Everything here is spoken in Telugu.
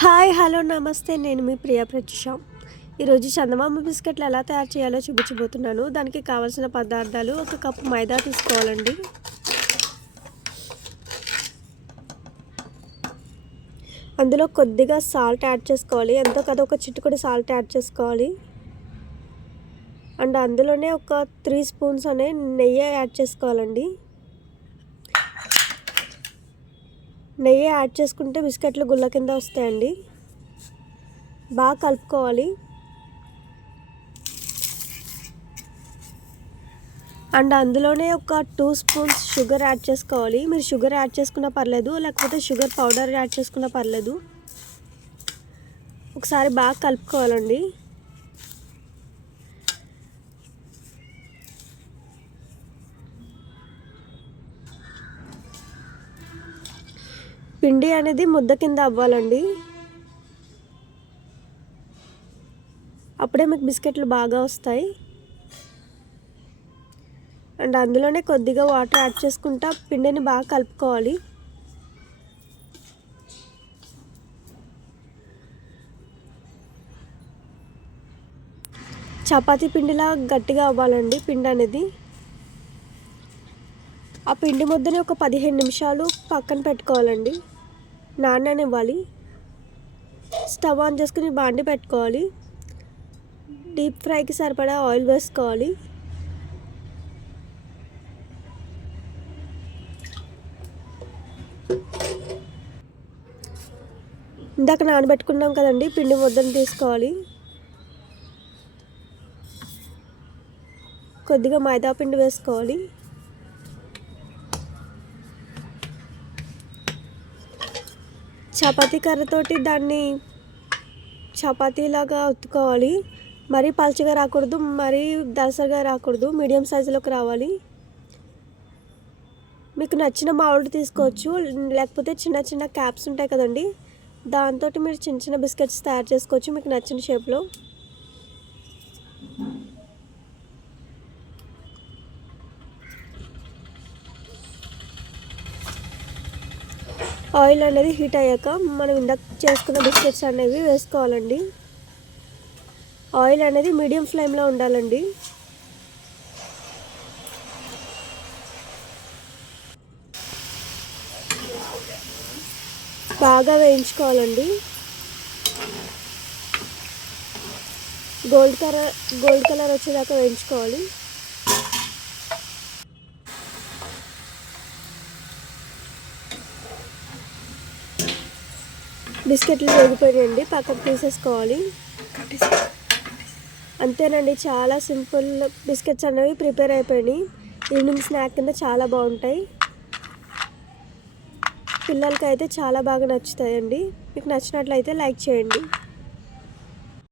హాయ్ హలో నమస్తే. నేను మీ ప్రియా ప్రత్యుష. ఈరోజు చందమామ బిస్కెట్లు ఎలా తయారు చేయాలో చూపించబోతున్నాను. దానికి కావాల్సిన పదార్థాలు ఒక కప్పు మైదా తీసుకోవాలండి. అందులో కొద్దిగా సాల్ట్ యాడ్ చేసుకోవాలి. ఎంతో కదా ఒక చిట్టుకుడి సాల్ట్ యాడ్ చేసుకోవాలి. అండ్ అందులోనే ఒక త్రీ స్పూన్స్ అనే నెయ్యి యాడ్ చేసుకోవాలండి. నెయ్యి యాడ్ చేసుకుంటే బిస్కెట్లు గుల్ల కింద వస్తాయండి. బాగా కలుపుకోవాలి. అండ్ అందులోనే ఒక టూ స్పూన్స్ షుగర్ యాడ్ చేసుకోవాలి. మీరు షుగర్ యాడ్ చేసుకున్నా పర్లేదు లేకపోతే షుగర్ పౌడర్ యాడ్ చేసుకున్నా పర్లేదు. ఒకసారి బాగా కలుపుకోవాలండి. పిండి అనేది ముద్ద కింద అవ్వాలండి. అప్పుడే మీకు బిస్కెట్లు బాగా వస్తాయి. అండ్ అందులోనే కొద్దిగా వాటర్ యాడ్ చేసుకుంటా పిండిని బాగా కలుపుకోవాలి. చపాతీ పిండిలా గట్టిగా అవ్వాలండి పిండి అనేది. ఆ పిండి ముద్దని ఒక పదిహేను నిమిషాలు పక్కన పెట్టుకోవాలండి. నాననివ్వాలి స్టవ్ ఆన్ చేసుకుని బాండి పెట్టుకోవాలి. డీప్ ఫ్రైకి సరిపడా ఆయిల్ వేసుకోవాలి. ఇందాక నానబెట్టుకున్నాం కదండి పిండి ముద్దను తీసుకోవాలి. కొద్దిగా మైదా పిండి వేసుకోవాలి. చపాతీ కర్రతోటి దాన్ని చపాతీలాగా ఉత్తుకోవాలి మరీ పల్చగా రాకూడదు మరీ దసగా రాకూడదు. మీడియం సైజులోకి రావాలి. మీకు నచ్చిన మామిడి తీసుకోవచ్చు లేకపోతే చిన్న చిన్న క్యాప్స్ ఉంటాయి కదండి. దాంతో మీరు చిన్న చిన్న బిస్కెట్స్ తయారు చేసుకోవచ్చు మీకు నచ్చిన షేప్లో. ఆయిల్ అనేది హీట్ అయ్యాక మనం ఇందాక చేసుకున్న బిస్కెట్స్ అనేవి వేసుకోవాలండి. ఆయిల్ అనేది మీడియం ఫ్లేమ్లో ఉండాలండి. బాగా వేయించుకోవాలండి. గోల్డ్ కలర్ గోల్డ్ కలర్ వచ్చేదాకా వేయించుకోవాలి. బిస్కెట్లు వేగిపోయాయండి పక్కకు తీసేసుకోవాలి. అంతేనండి చాలా సింపుల్ బిస్కెట్స్ అనేవి ప్రిపేర్ అయిపోయినాయి. ఈవినింగ్ స్నాక్ కింద చాలా బాగుంటాయి. పిల్లలకి అయితే చాలా బాగా నచ్చుతాయండి. మీకు నచ్చినట్లయితే లైక్ చేయండి.